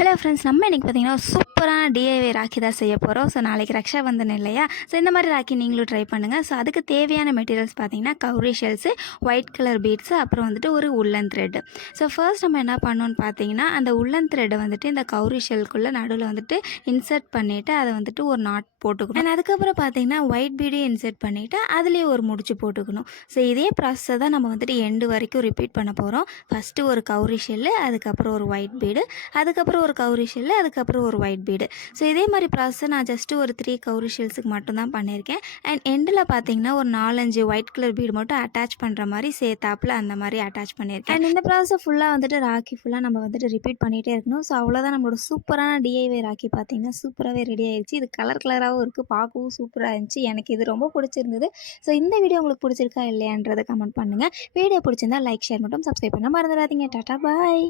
Hello friends, நம்ம இன்றைக்கி பார்த்தீங்கன்னா சூப்பரான டிஐவே ராக்கி தான் செய்ய போகிறோம். ஸோ நாளைக்கு ரக்ஷா பந்தன் இல்லையா? ஸோ இந்த மாதிரி ராக்கி நீங்களும் ட்ரை பண்ணுங்கள். ஸோ அதுக்கு தேவையான மெட்டீரியல்ஸ் பார்த்தீங்கன்னா cowrie shells, white colour beads, அப்புறம் வந்துட்டு ஒரு உள்ளன் த்ரெட்டு. ஸோ ஃபர்ஸ்ட் நம்ம என்ன பண்ணோன்னு பார்த்தீங்கன்னா, அந்த உள்ளன் த்ரெட்டை வந்துட்டு இந்த கவுரி ஷெல்குள்ளே நடுவில் வந்துட்டு இன்சர்ட் பண்ணிவிட்டு அதை வந்துட்டு ஒரு நாட் போட்டுக்கணும். அண்ட் அதுக்கப்புறம் பார்த்தீங்கன்னா ஒயிட் பீடையும் இன்சர்ட் பண்ணிவிட்டு அதுலேயே ஒரு முடிச்சு போட்டுக்கணும். ஸோ இதே ப்ராசஸை தான் நம்ம வந்துட்டு எண்டு வரைக்கும் ரிப்பீட் பண்ண போகிறோம். ஃபஸ்ட்டு ஒரு கவுரி ஷெல்லு, அதுக்கப்புறம் ஒரு ஒயிட் பீடு, அதுக்கப்புறம் ஒரு கவுரி ஷெல்லு, அதுக்கப்புறம் ஒரு ஒயிட் பீடு. ஸோ இதே மாதிரி ப்ராசஸை நான் ஜஸ்ட்டு ஒரு 3 கவுரி ஷெல்ஸுக்கு மட்டும்தான் பண்ணியிருக்கேன். அண்ட் எண்டில் பார்த்தீங்கன்னா ஒரு 4-5 ஒயிட் கலர் பீடு மட்டும் அட்டாச் பண்ணுற மாதிரி சேர்த்தாப்பில் அந்த மாதிரி அட்டாச் பண்ணியிருக்கேன். அண்ட் இந்த ப்ராசஸை ஃபுல்லாக வந்துட்டு ராக்கி ஃபுல்லாக நம்ம வந்துட்டு ரிப்பீட் பண்ணிகிட்டே இருக்கணும். ஸோ அவ்வளோதான், நம்மளோட சூப்பரான டிஐவே ராக்கி பார்த்தீங்கன்னா சூப்பராகவே ரெடி ஆயிடுச்சு. இது கலர் கலராகவும் இருக்குது, பார்க்கவும் சூப்பராக இருந்துச்சு. எனக்கு இது ரொம்ப பிடிச்சிருந்தது. ஸோ இந்த வீடியோ உங்களுக்கு பிடிச்சிருக்கா இல்லையான்றதை கமெண்ட் பண்ணுங்கள். வீடியோ பிடிச்சிருந்தா லைக், ஷேர் மட்டும் சப்ஸ்கிரைப் பண்ண மறந்துடாதீங்க. டாடா பாய்.